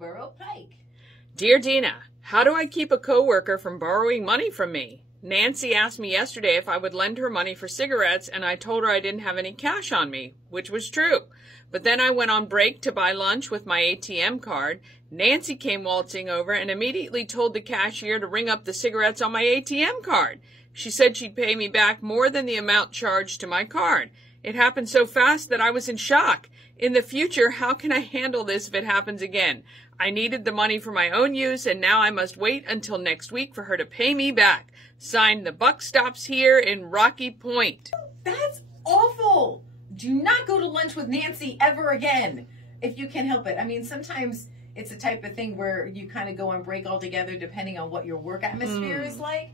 Woodsboro Pike. Dear Dina, how do I keep a coworker from borrowing money from me? Nancy asked me yesterday if I would lend her money for cigarettes, and I told her I didn't have any cash on me, which was true. But then I went on break to buy lunch with my ATM card. Nancy came waltzing over and immediately told the cashier to ring up the cigarettes on my ATM card. She said she'd pay me back more than the amount charged to my card. It happened so fast that I was in shock. In the future, how can I handle this if it happens again? I needed the money for my own use, and now I must wait until next week for her to pay me back. Signed, The Buck Stops Here in Rocky Point. That's awful. Do not go to lunch with Nancy ever again, if you can help it. I mean, sometimes it's the type of thing where you kind of go on break altogether depending on what your work atmosphere is like.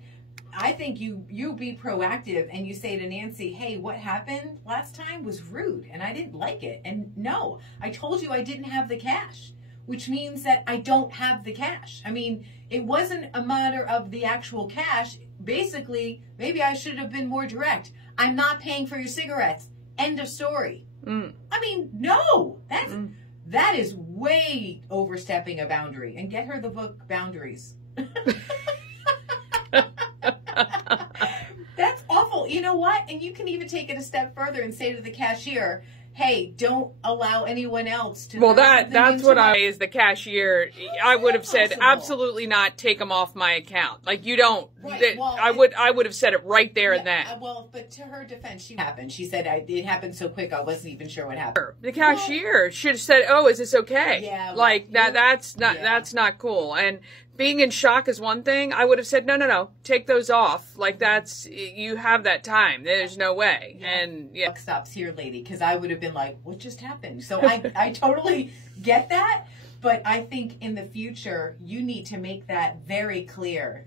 I think you be proactive and you say to Nancy, hey, what happened last time was rude and I didn't like it. And no, I told you I didn't have the cash, which means that I don't have the cash. I mean, it wasn't a matter of the actual cash. Basically, maybe I should have been more direct. I'm not paying for your cigarettes. End of story. I mean, no, that is way overstepping a boundary. And get her the book Boundaries. That's awful. You know what? And you can even take it a step further and say to the cashier, hey, don't allow anyone else to... Well, that's what I is the cashier. I would have said, absolutely not, take them off my account. Like, you don't... Right, well, I would have said it right there and then. Well, but to her defense, she happened. She said, it happened so quick, I wasn't even sure what happened. The cashier should have said, oh, is this okay? Yeah. Well, like, that's not cool. And being in shock is one thing. I would have said, no, take those off. Like, you have that time. There's no way. Yeah. And yeah. Buck stops here, lady, because I would have been like, what just happened? So I totally get that. But I think in the future, you need to make that very clear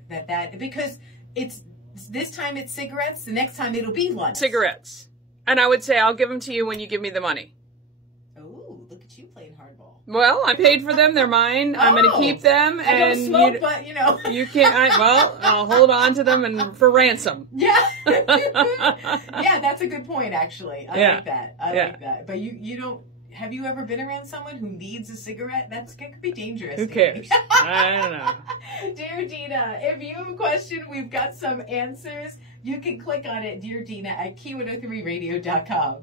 because this time it's cigarettes, the next time it'll be lunch. Cigarettes. And I would say, I'll give them to you when you give me the money. Oh, look at you playing hardball. Well, I paid for them. They're mine. I'm going to keep them. I don't smoke, but you know. You can't. I'll hold on to them and for ransom. Yeah. Yeah, that's a good point, actually. I like that. I like that. But you don't. Have you ever been around someone who needs a cigarette? That could be dangerous. Who cares? I don't know. Dear Dina, if you have a question, we've got some answers. You can click on it, Dear Dina, at key103radio.com.